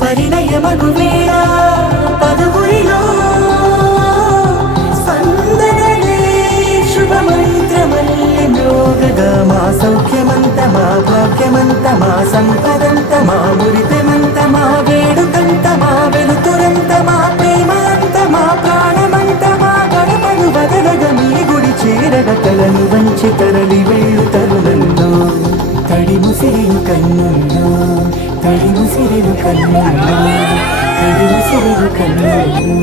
పరిణయమగువేళ పదుగురిలో స్పందనలే శుభమంత్రమల్లి మ్రోగగా మా సౌఖ్యమంత మా భాగ్యమంత మా సంపదంత మా మురిపెమంత మా వేడుకంత మా వెలుతురంత మా ప్రేమంత మా ప్రాణమంత మా గడపను వదలగ మీ గుడి చేరగ తలను వంచి తరలి వెళ్ళు తరుణంలో తడి ముసిరిను కన్నుల్లో తడి ముసిరిను కన్నుల్లో తడి ముసిరిను కన్నుల్లో